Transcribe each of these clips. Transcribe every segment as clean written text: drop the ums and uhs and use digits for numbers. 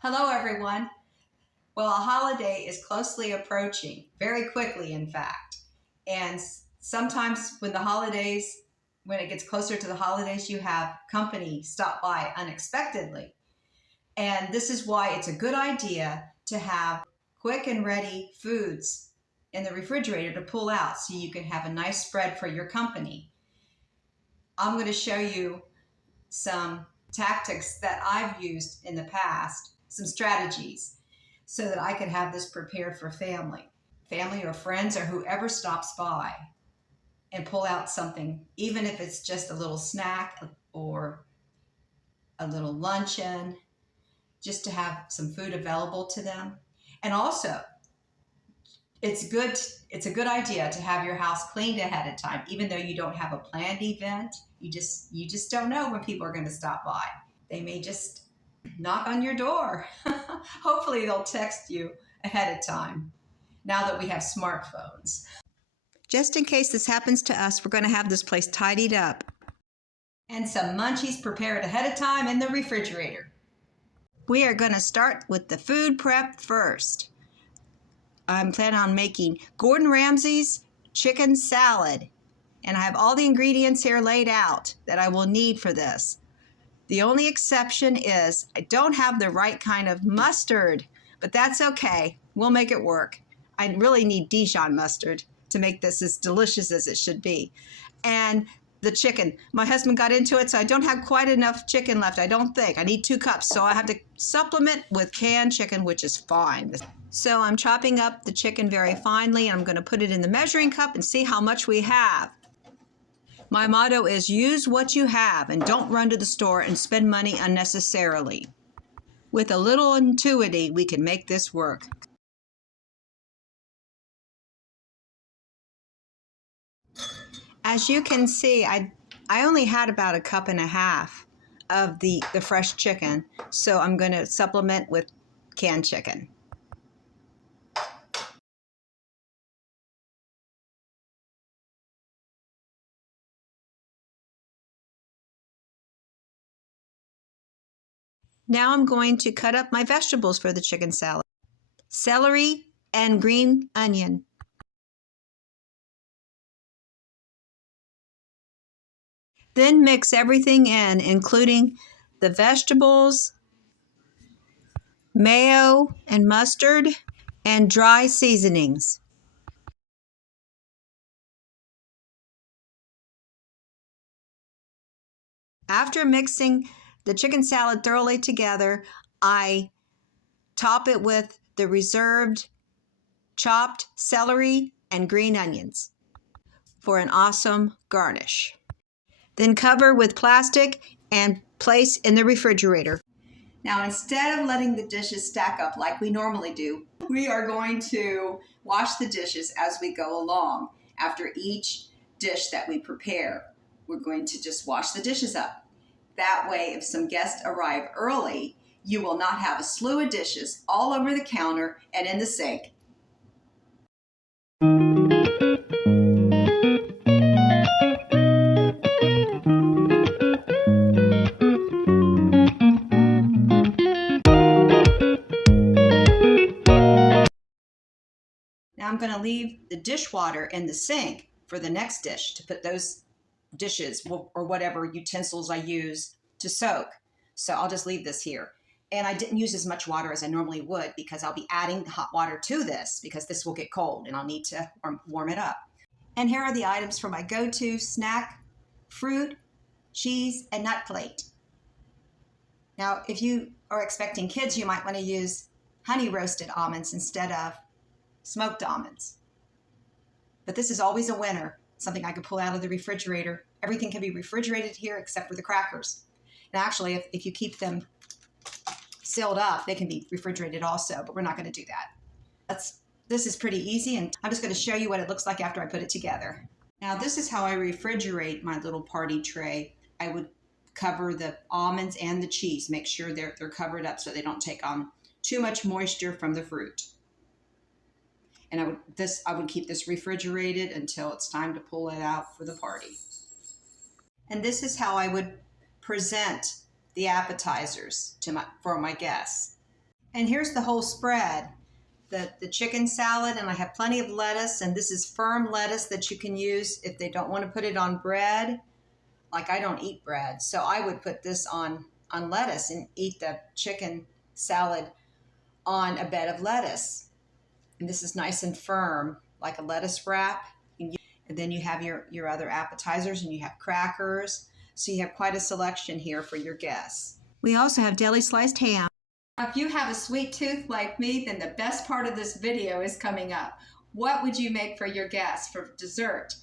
Hello, everyone. Well, a holiday is closely approaching, very quickly, in fact. And sometimes when it gets closer to the holidays, you have company stop by unexpectedly. And this is why it's a good idea to have quick and ready foods in the refrigerator to pull out so you can have a nice spread for your company. I'm going to show you some tactics that I've used in the past, some strategies, so that I could have this prepared for family or friends or whoever stops by, and pull out something, even if it's just a little snack or a little luncheon, just to have some food available to them. And also, it's a good idea to have your house cleaned ahead of time, even though you don't have a planned event. You just don't know when people are going to stop by. They may just knock on your door. Hopefully they'll text you ahead of time now that we have smartphones. Just in case this happens to us, we're going to have this place tidied up. And some munchies prepared ahead of time in the refrigerator. We are going to start with the food prep first. I'm planning on making Gordon Ramsay's chicken salad. And I have all the ingredients here laid out that I will need for this. The only exception is I don't have the right kind of mustard, but that's okay. We'll make it work. I really need Dijon mustard to make this as delicious as it should be. And the chicken. My husband got into it, so I don't have quite enough chicken left, I don't think. I need 2 cups, so I have to supplement with canned chicken, which is fine. So I'm chopping up the chicken very finely, and I'm going to put it in the measuring cup and see how much we have. My motto is use what you have and don't run to the store and spend money unnecessarily. With a little ingenuity, we can make this work. As you can see, I only had about a cup and a half of the fresh chicken, so I'm going to supplement with canned chicken. Now I'm going to cut up my vegetables for the chicken salad. Celery and green onion. Then mix everything in, including the vegetables, mayo and mustard, and dry seasonings. After mixing the chicken salad thoroughly together, I top it with the reserved chopped celery and green onions for an awesome garnish. Then cover with plastic and place in the refrigerator. Now, instead of letting the dishes stack up like we normally do, we are going to wash the dishes as we go along. After each dish that we prepare, we're going to just wash the dishes up. That way, if some guests arrive early, you will not have a slew of dishes all over the counter and in the sink. Now I'm going to leave the dishwater in the sink for the next dish to put those dishes or whatever utensils I use to soak. So I'll just leave this here. And I didn't use as much water as I normally would because I'll be adding hot water to this because this will get cold and I'll need to warm it up. And here are the items for my go-to snack: fruit, cheese, and nut plate. Now, if you are expecting kids, you might want to use honey roasted almonds instead of smoked almonds. But this is always a winner, something I could pull out of the refrigerator. Everything can be refrigerated here except for the crackers. And actually, if you keep them sealed up, they can be refrigerated also, but we're not going to do that. This is pretty easy, and I'm just going to show you what it looks like after I put it together. Now, this is how I refrigerate my little party tray. I would cover the almonds and the cheese, make sure they're covered up so they don't take on too much moisture from the fruit. And I would keep this refrigerated until it's time to pull it out for the party. And this is how I would present the appetizers for my guests. And here's the whole spread. The chicken salad, and I have plenty of lettuce, and this is firm lettuce that you can use if they don't want to put it on bread. Like, I don't eat bread, so I would put this on lettuce and eat the chicken salad on a bed of lettuce. And this is nice and firm, like a lettuce wrap. And then you have your other appetizers, and you have crackers. So you have quite a selection here for your guests. We also have deli sliced ham. If you have a sweet tooth like me, then the best part of this video is coming up. What would you make for your guests for dessert?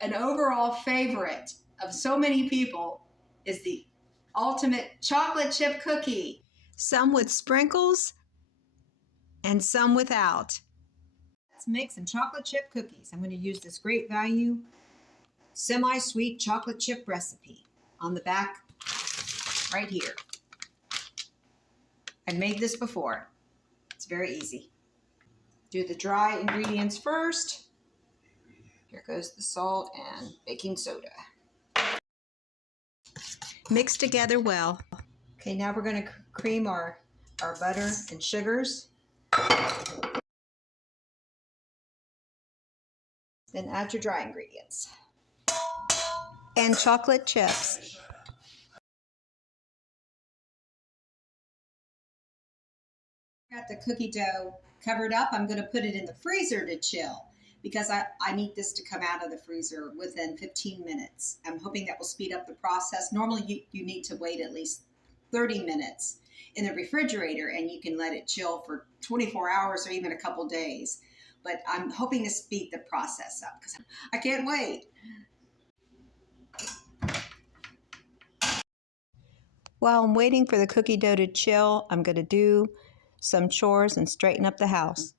An overall favorite of so many people is the ultimate chocolate chip cookie. Some with sprinkles and some without. Let's make some chocolate chip cookies. I'm going to use this Great Value semi-sweet chocolate chip recipe on the back right here. I've made this before. It's very easy. Do the dry ingredients first. Here goes the salt and baking soda. Mix together well. Okay, now we're going to cream our butter and sugars. Then add your dry ingredients. And chocolate chips. Got the cookie dough covered up. I'm going to put it in the freezer to chill because I need this to come out of the freezer within 15 minutes. I'm hoping that will speed up the process. Normally you need to wait at least 30 minutes in the refrigerator, and you can let it chill for 24 hours or even a couple days. But I'm hoping to speed the process up because I can't wait. While I'm waiting for the cookie dough to chill, I'm going to do some chores and straighten up the house.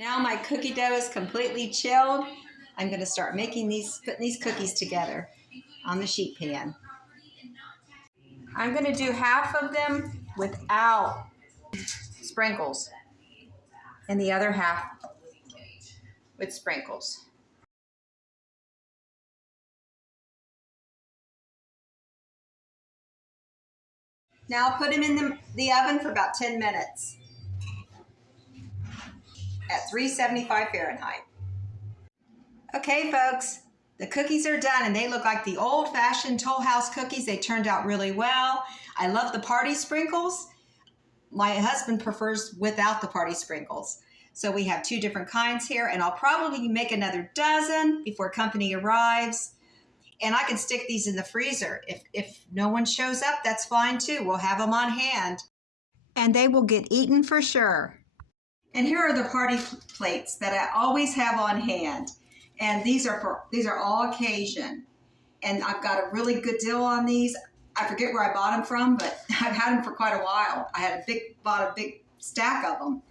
Now my cookie dough is completely chilled. I'm going to start putting these cookies together on the sheet pan. I'm going to do half of them without sprinkles and the other half with sprinkles. Now I'll put them in the oven for about 10 minutes at 375 Fahrenheit. Okay, folks, the cookies are done, and they look like the old-fashioned Toll House cookies. They turned out really well. I love the party sprinkles. My husband prefers without the party sprinkles. So we have two different kinds here, and I'll probably make another dozen before company arrives. And I can stick these in the freezer. If no one shows up, that's fine too. We'll have them on hand. And they will get eaten for sure. And here are the party plates that I always have on hand. And these are all occasion. And I've got a really good deal on these. I forget where I bought them from, but I've had them for quite a while. I bought a big stack of them,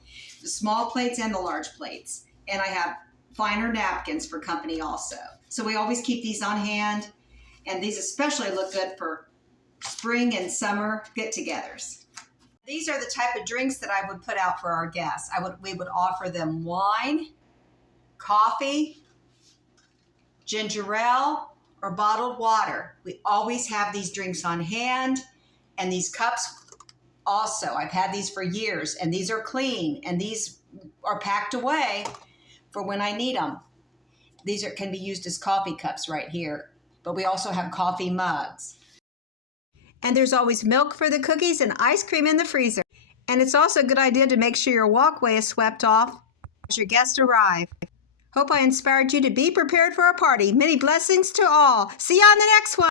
the small plates and the large plates. And I have finer napkins for company also. So we always keep these on hand. And these especially look good for spring and summer get-togethers. These are the type of drinks that I would put out for our guests. We would offer them wine, coffee, ginger ale, or bottled water. We always have these drinks on hand. And these cups also, I've had these for years, and these are clean, and these are packed away for when I need them. These can be used as coffee cups right here, but we also have coffee mugs. And there's always milk for the cookies and ice cream in the freezer. And it's also a good idea to make sure your walkway is swept off as your guests arrive. Hope I inspired you to be prepared for a party. Many blessings to all. See you on the next one.